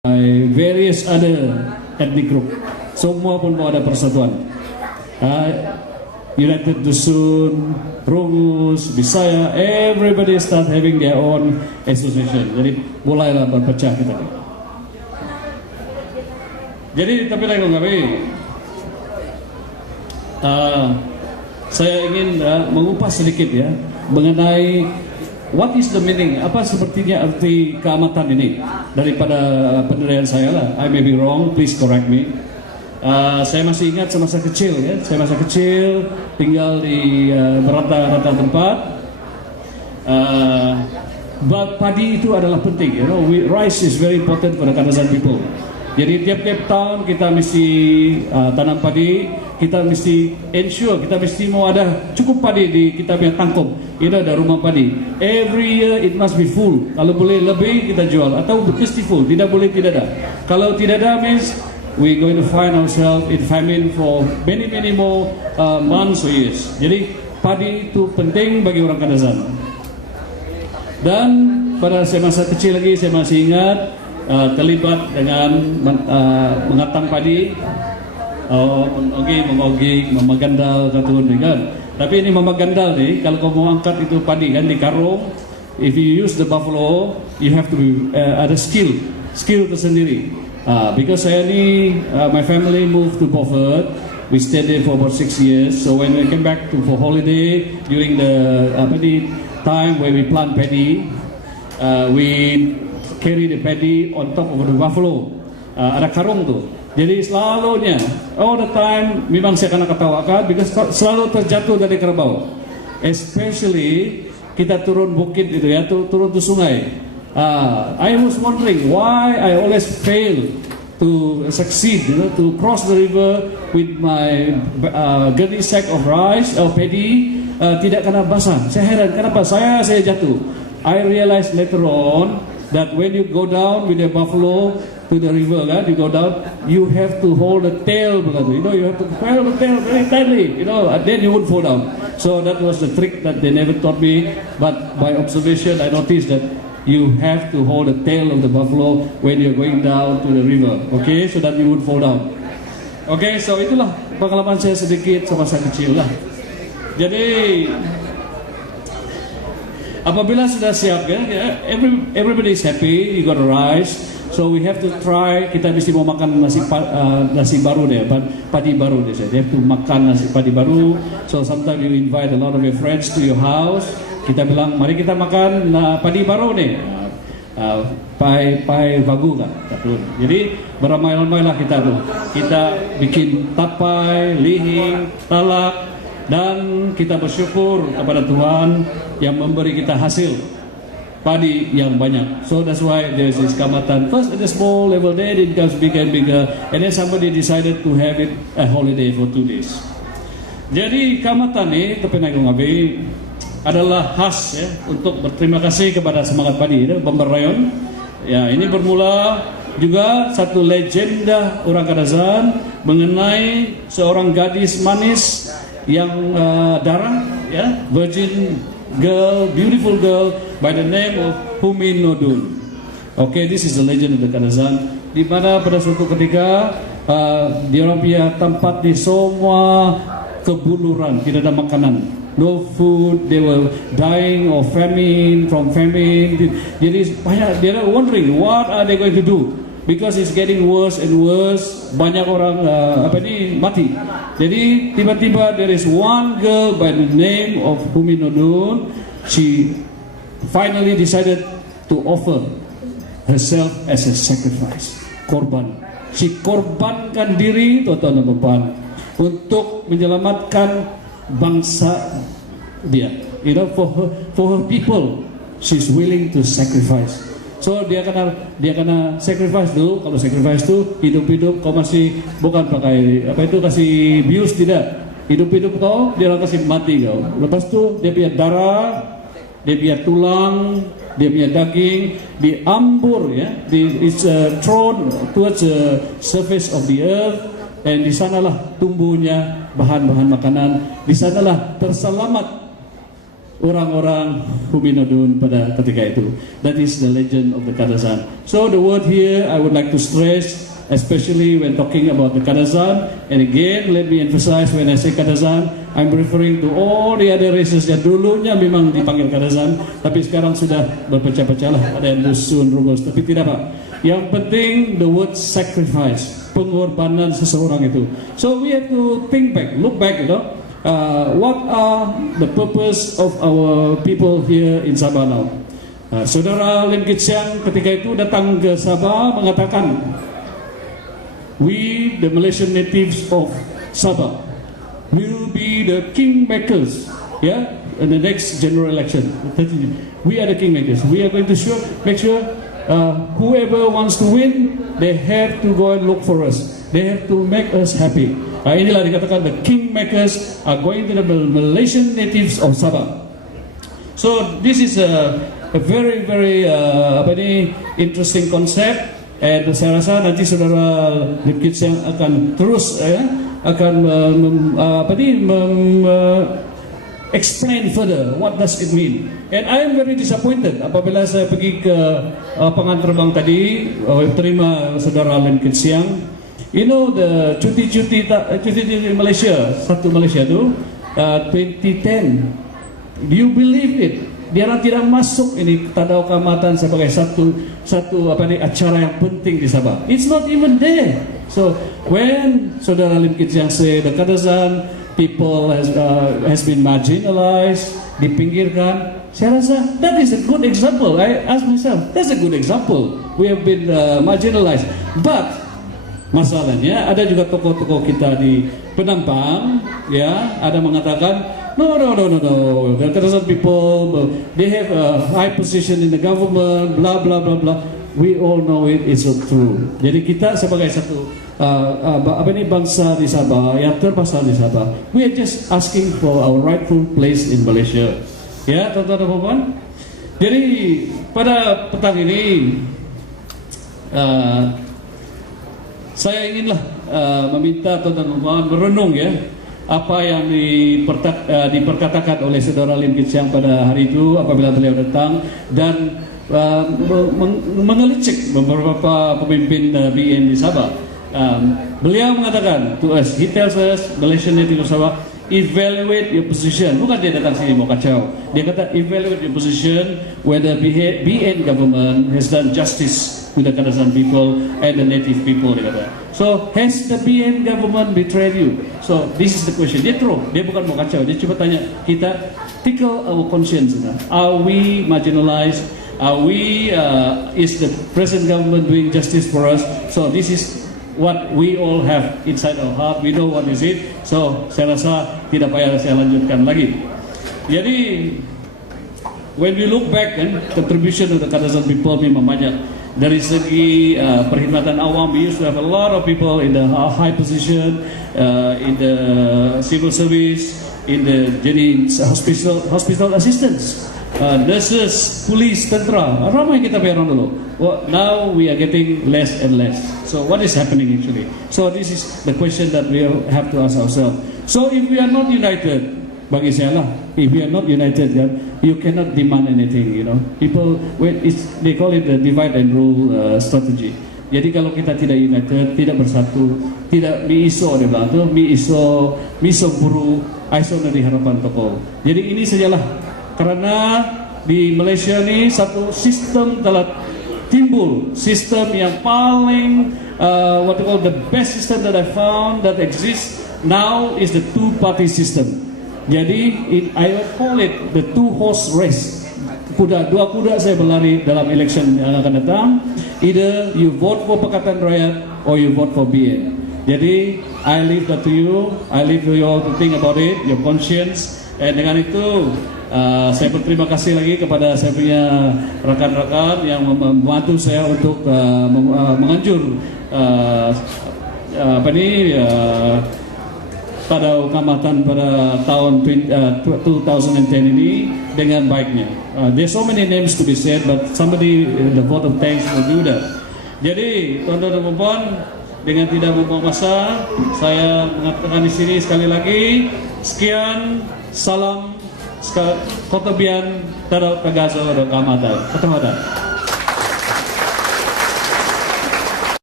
various other ethnic group. Semua pun mau ada persatuan. United Dusun, Rungus, Bisaya, everybody start having their own association. Jadi mulailah berpecah kita. Jadi tapi lagi kami, saya ingin mengupas sedikit ya mengenai what is the meaning, apa sepertinya arti keamatan ini daripada penilaian saya lah. I may be wrong, please correct me. Saya masih ingat semasa kecil ya, saya masa kecil tinggal di berata-rata tempat. But padi itu adalah penting, you know, rice is very important for the Kadazan people. Jadi tiap-tiap tahun kita mesti tanam padi, kita mesti ensure, kita mesti mau ada cukup padi di kita punya tangkup. Itu ada rumah padi. Every year it must be full. Kalau boleh lebih kita jual atau mesti full. Tidak boleh tidak ada. Kalau tidak ada means we going to find ourselves in famine for many more months or years. Jadi padi itu penting bagi orang Kadazan. Dan pada saya masa kecil lagi saya masih ingat terlibat dengan mengatang padi, mengogik, memagandal katun kan. Tapi ini memagandal nih, kalau kamu mau angkat itu padi kan di karung, if you use the buffalo, you have to ada skill tersendiri. Because saya ni, my family moved to Beaufort, we stayed there for about 6 years. So when we came back for holiday during the time where we plant paddy, we carry the paddy on top of the buffalo. Ada karung tu. Jadi selalunya, all the time, memang saya akan ketawakan because selalu terjatuh dari kerbau. Especially kita turun bukit itu ya, turun ke sungai. I was wondering why I always fail to succeed, you know, to cross the river with my gunny sack of rice or paddy, tidak kena basah. Saya heran kenapa saya jatuh. I realized later on that when you go down with the buffalo to the river, you go down, you have to hold the tail, you know, you have to hold the tail very tightly, you know, and then you won't fall down. So that was the trick that they never taught me, but by observation I noticed that you have to hold the tail of the buffalo when you're going down to the river, okay, so that you won't fall down. Okay, so itulah pengalaman saya sedikit semasa kecil lah. Jadi apabila sudah siap ya, everybody is happy, you got a rice, so we have to try. Kita mesti mau makan nasi baru deh, padi baru deh. They have to makan nasi padi baru. So sometimes you invite a lot of your friends to your house. Kita bilang, mari kita makan padi baru nih, pai bagu kan. Jadi beramai-ramailah kita tuh. Kita bikin tapai, lihing, talak, dan kita bersyukur kepada Tuhan yang memberi kita hasil padi yang banyak. So that's why there's this kamatan. First at a small level, then it becomes bigger and bigger, and then somebody decided to have it a holiday for 2 days. Jadi kamatan ini Tepenaigung Ngabe adalah khas ya untuk berterima kasih kepada semangat padi ya, Bambarayon. Ya, ini bermula juga satu legenda orang Kadazan mengenai seorang gadis manis yang darah ya, virgin girl, beautiful girl by the name of Humin Nodun. Okay, this is the legend of the Kadazan, di mana pada suatu ketika di orang punya tempat di semua kebuluran, tidak ada makanan, no food, they were dying of famine, from famine. Jadi banyak, they are wondering what are they going to do because it's getting worse and worse. Banyak orang mati. Jadi tiba-tiba there is one girl by the name of Humin Nodun. She finally decided to offer herself as a sacrifice, korban. She korbankan diri, tuan-tuan dan puan, untuk menyelamatkan bangsa dia. You know, for her people, she's willing to sacrifice. So dia kena sacrifice dulu. Kalau sacrifice itu hidup-hidup kau masih bukan pakai kasih bius, tidak. Hidup-hidup kau dia kasih mati kau. Lepas itu dia punya darah, dia punya tulang, dia punya daging diambur ya, it's thrown towards the surface of the earth, dan di sanalah tumbuhnya bahan-bahan makanan. Di sanalah terselamat orang-orang Huminodun pada ketika itu. That is the legend of the Kadazan. So the word here I would like to stress, especially when talking about the Kadazan. And again, let me emphasize when I say Kadazan, I'm referring to all the other races yang dulunya memang dipanggil Kadazan, tapi sekarang sudah berpecah-pecah lah. Ada yang Dusun, Rugos, tapi tidak Pak. Yang penting the word sacrifice, pengorbanan seseorang itu. So we have to think back, look back, what are the purpose of our people here in Sabah now? Saudara Lim Kit Siang ketika itu datang ke Sabah mengatakan, we the Malaysian natives of Sabah will be the kingmakers, in the next general election. We are the kingmakers. We are going to make sure whoever wants to win, they have to go and look for us. They have to make us happy. Inilah dikatakan the kingmakers are going to the Malaysian natives of Sabah. So this is a very interesting concept, and saya rasa nanti saudara Lim Kit Siang akan terus explain further what does it mean. And I am very disappointed apabila saya pergi ke lapangan terbang tadi terima saudara Lim Kit Siang. You know the cuti Malaysia, satu Malaysia tu 2010. Do you believe it? Dia tidak masuk ini Tadau Keamatan sebagai satu acara yang penting di Sabah. It's not even there. So when saudara Lim Kit Siang say the Kadazan people has been marginalized, dipinggirkan, saya rasa that is a good example. I ask myself, that's a good example. We have been marginalized, but masalahnya ada juga tokoh-tokoh kita di Penampang, ada mengatakan no. The Kadazan people, they have a high position in the government, blah blah blah blah. We all know it is not true. Jadi kita sebagai satu bangsa di Sabah yang terbesar di Sabah, we are just asking for our rightful place in Malaysia. Ya, tuan-tuan dan puan. Jadi pada petang ini saya inginlah meminta tuan-tuan dan puan merenung apa yang diperkatakan oleh saudara Lim Kit Siang pada hari itu apabila beliau datang dan mengelicik beberapa pemimpin BN di Sabah. Beliau mengatakan to us, he tells us, Malaysian native Sabah, evaluate your position. Bukan dia datang sini mau kacau. Dia kata evaluate your position whether BN government has done justice to the Kadazan people and the native people. Dia kata. So has the BN government betrayed you? So this is the question. Dia bukan mau kacau. Dia cuma tanya kita, tickle our conscience. Are we marginalized? Are we? Is the present government doing justice for us? So this is what we all have inside our heart. We know what is it. So saya rasa tidak payah saya lanjutkan lagi. Jadi when we look back, contribution of the Kadazan people memang banyak. Dari segi perkhidmatan awam, we used to have a lot of people in the high position, in the civil service, in the jadi hospital assistants. Nurses, police, tentera, ramai kita bayar dulu. Well, now we are getting less and less. So what is happening actually? So this is the question that we have to ask ourselves. So if we are not united, bagi saya lah, if we are not united, you cannot demand anything. People, they call it the divide and rule strategy. Jadi kalau kita tidak united, tidak bersatu, tidak miiso dia bilang tu, miso buru, aiso dari harapan toko. Jadi ini sajalah. Karena di Malaysia ni satu sistem telah timbul, sistem yang paling what we call the best system that I found that exists now is the two-party system. Jadi I call it the two-horse race. Dua kuda saya berlari dalam election yang akan datang. Either you vote for Pakatan Rakyat or you vote for BN. Jadi I leave that to you. I leave you all to think about it, your conscience. Dan dengan itu saya berterima kasih lagi kepada saya punya rakan-rakan yang membantu saya untuk menganjur Tadau Keamatan pada tahun 2010 ini dengan baiknya. There's so many names to be said, but somebody the vote of thanks will do that. Jadi tuan-tuan dan puan, dengan tidak membuang masa, saya mengatakan di sini sekali lagi, sekian, salam kotobian taro tagaso do kamata. Katawadan.